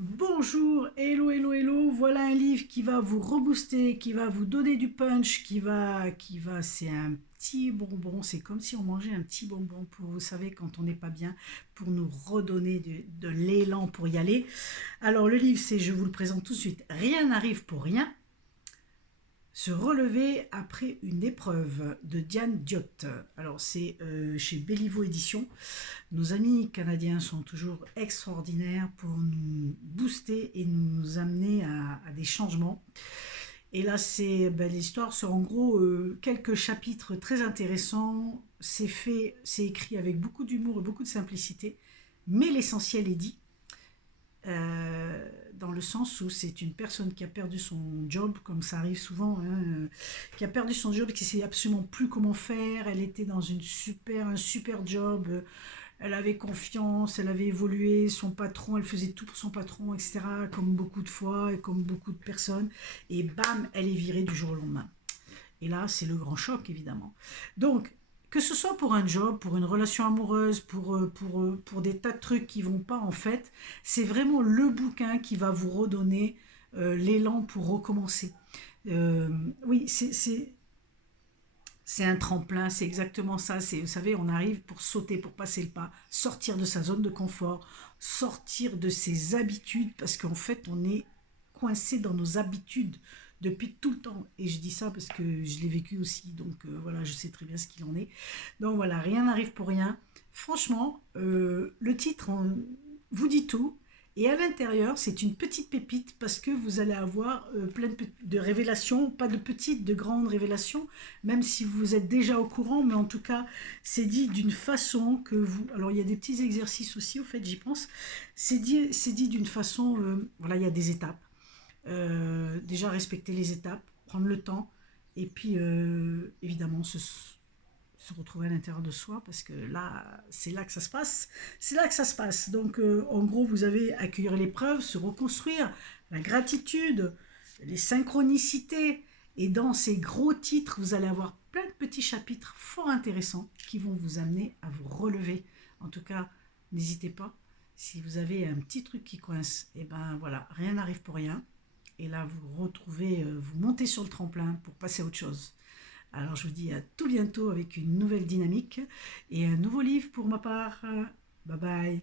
Bonjour, hello, hello, hello. Voilà un livre qui va vous rebooster, qui va vous donner du punch, c'est un petit bonbon. C'est comme si on mangeait un petit bonbon pour, vous savez, quand on n'est pas bien, pour nous redonner de l'élan pour y aller. Alors, le livre, je vous le présente tout de suite. Rien n'arrive pour rien. Se relever après une épreuve de Diane Diot. Alors, c'est chez Béliveau Éditions. Nos amis canadiens sont toujours extraordinaires pour nous booster et nous amener à des changements. Et là, l'histoire sur en gros quelques chapitres très intéressants. C'est écrit avec beaucoup d'humour et beaucoup de simplicité, mais l'essentiel est dit. Dans le sens où c'est une personne qui a perdu son job, comme ça arrive souvent, hein, qui a perdu son job, qui sait absolument plus comment faire. Elle était dans un super job, elle avait confiance, elle avait évolué, son patron, elle faisait tout pour son patron, etc., comme beaucoup de fois et comme beaucoup de personnes. Et bam, elle est virée du jour au lendemain. Et là, c'est le grand choc, évidemment. Donc, que ce soit pour un job, pour une relation amoureuse, pour des tas de trucs qui vont pas, en fait, c'est vraiment le bouquin qui va vous redonner l'élan pour recommencer. Euh, oui, c'est un tremplin, c'est exactement ça. Vous savez, on arrive pour sauter, pour passer le pas, sortir de sa zone de confort, sortir de ses habitudes, parce qu'en fait, on est coincé dans nos habitudes depuis tout le temps. Et je dis ça parce que je l'ai vécu aussi, donc voilà, je sais très bien ce qu'il en est. Donc voilà, rien n'arrive pour rien. Franchement, le titre vous dit tout. Et à l'intérieur, c'est une petite pépite parce que vous allez avoir plein de révélations, pas de petites, de grandes révélations, même si vous êtes déjà au courant, mais en tout cas, c'est dit d'une façon que vous... Alors, il y a des petits exercices aussi, au fait, j'y pense. C'est dit d'une façon... voilà, il y a des étapes. Déjà, respecter les étapes, prendre le temps, et puis, évidemment, se retrouver à l'intérieur de soi, parce que là, c'est là que ça se passe. C'est là que ça se passe. Donc, en gros, vous avez accueillir l'épreuve, se reconstruire, la gratitude, les synchronicités. Et dans ces gros titres, vous allez avoir plein de petits chapitres fort intéressants qui vont vous amener à vous relever. En tout cas, n'hésitez pas. Si vous avez un petit truc qui coince, et ben voilà, rien n'arrive pour rien. Et là, vous retrouvez, vous montez sur le tremplin pour passer à autre chose. Alors je vous dis à tout bientôt avec une nouvelle dynamique et un nouveau livre pour ma part. Bye bye.